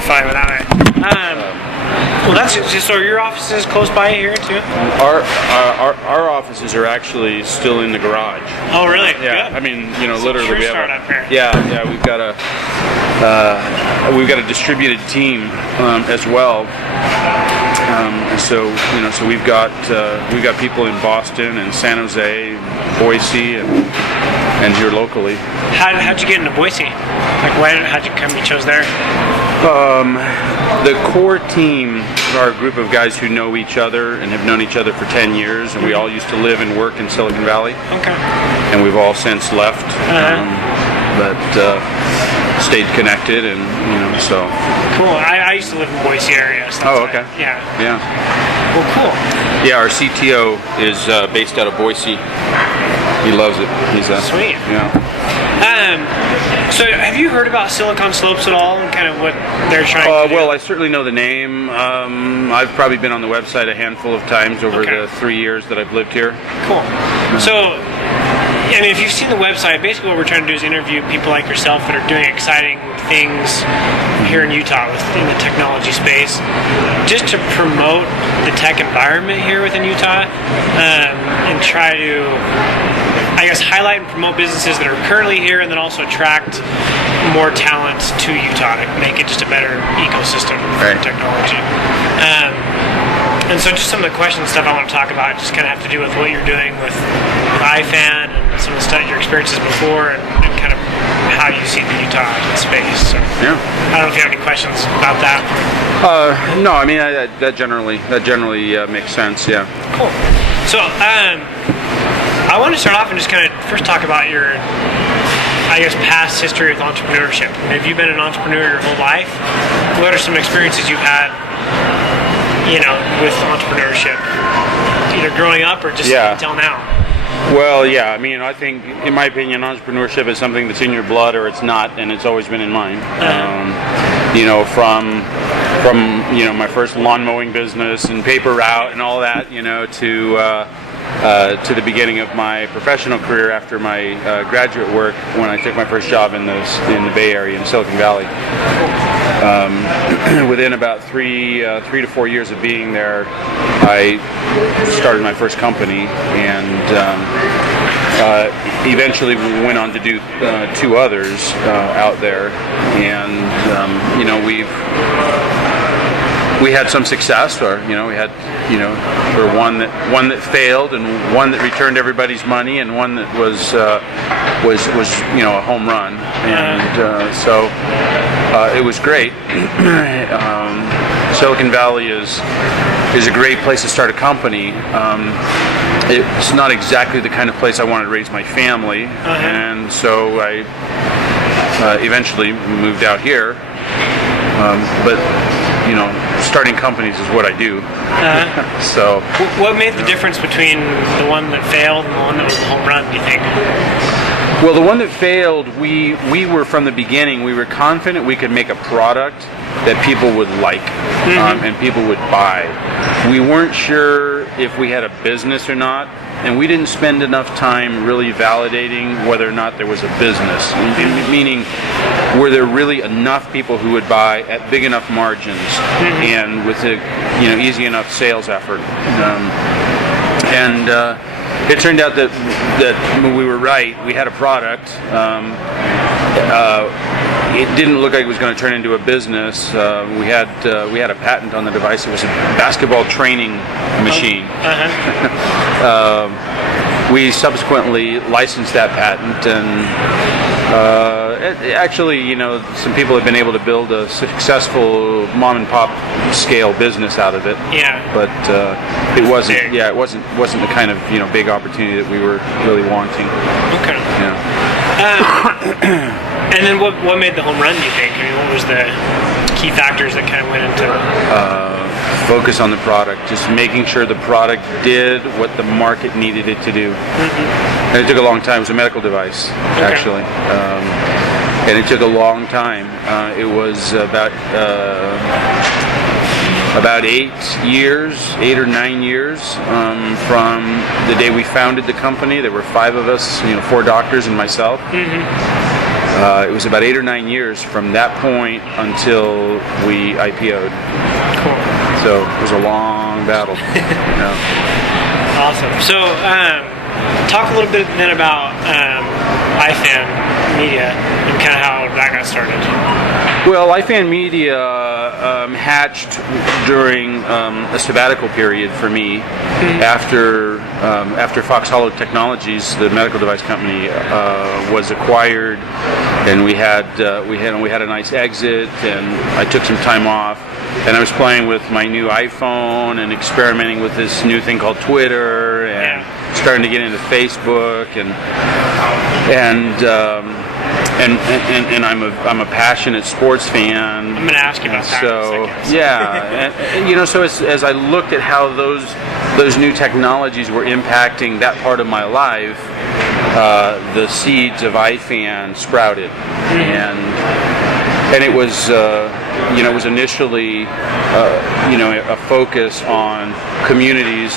fine without it. Well, that's just, so your office is close by here too? Our offices are actually still in the garage. Oh, really? Yeah. Good. I mean, literally we have startup here. Yeah. We've got a distributed team as well. So we've got people in Boston and San Jose, Boise, and here locally. How'd you get into Boise? Like, how'd you come? You chose there? The core team are a group of guys who know each other and have known each other for 10 years, and we all used to live and work in Silicon Valley. Okay. And we've all since left, but stayed connected, and so. Cool. I used to live in Boise area. So okay. Yeah. Well, cool. Yeah, our CTO is based out of Boise. He loves it. He's sweet. Yeah. So have you heard about Silicon Slopes at all and kind of what they're trying to do? Well, I certainly know the name. I've probably been on the website a handful of times over the 3 years that I've lived here. Cool. So, I mean, if you've seen the website, basically what we're trying to do is interview people like yourself that are doing exciting things here in Utah in the technology space, just to promote the tech environment here within Utah, and try to, I guess, highlight and promote businesses that are currently here, and then also attract more talent to Utah to make it just a better ecosystem for technology. And so just some of the questions stuff I want to talk about just kind of have to do with what you're doing with iFan and some of the stuff, your experiences before, and kind of how you see the Utah space. So, I don't know if you have any questions about that. No, I mean that generally makes sense. Yeah. Cool. So I want to start off and just kind of first talk about your, I guess, past history with entrepreneurship. Have you been an entrepreneur your whole life? What are some experiences you've had, with entrepreneurship, either growing up or just until now? Well, yeah. I mean, I think, in my opinion, entrepreneurship is something that's in your blood or it's not, and it's always been in mine. From my first lawn mowing business and paper route and all that, to the beginning of my professional career after my graduate work when I took my first job in the Bay Area in Silicon Valley. Within about 3 to 4 years of being there, I started my first company, and eventually we went on to do 2 others out there, and we had some success, or we had one that failed, and one that returned everybody's money, and one that was a home run, and so it was great. Silicon Valley is a great place to start a company. It's not exactly the kind of place I wanted to raise my family, and so I eventually moved out here. But starting companies is what I do. So, what made the difference between the one that failed and the one that was a home run, do you think? Well, the one that failed, we were from the beginning, we were confident we could make a product that people would like, and people would buy. We weren't sure if we had a business or not, and we didn't spend enough time really validating whether or not there was a business. Meaning, were there really enough people who would buy at big enough margins and with a easy enough sales effort? It turned out that we were right. We had a product. It didn't look like it was going to turn into a business. We had a patent on the device. It was a basketball training machine. We subsequently licensed that patent, and actually, some people have been able to build a successful mom and pop scale business out of it. Yeah. But it wasn't. Yeah, it wasn't the kind of big opportunity that we were really wanting. Okay. Yeah. And then what made the home run, do you think? I mean, what was the key factors that kind of went into focus on the product, just making sure the product did what the market needed it to do. And it took a long time. It was a medical device, actually. And it took a long time. It was about 8 or 9 years from the day we founded the company. There were 5 of us, 4 doctors and myself. It was about 8 or 9 years from that point until we IPO'd. Cool. So it was a long battle. Awesome. So, talk a little bit then about iFan Media and kind of how that got started. Well, iFan Media hatched during a sabbatical period for me after Fox Hollow Technologies, the medical device company, was acquired, and we had a nice exit, and I took some time off, and I was playing with my new iPhone and experimenting with this new thing called Twitter, and starting to get into Facebook, and I'm a passionate sports fan. I'm going to ask you about that So in a second. yeah, and, so as I looked at how those new technologies were impacting that part of my life, the seeds of iFan sprouted, and it was it was initially a focus on communities.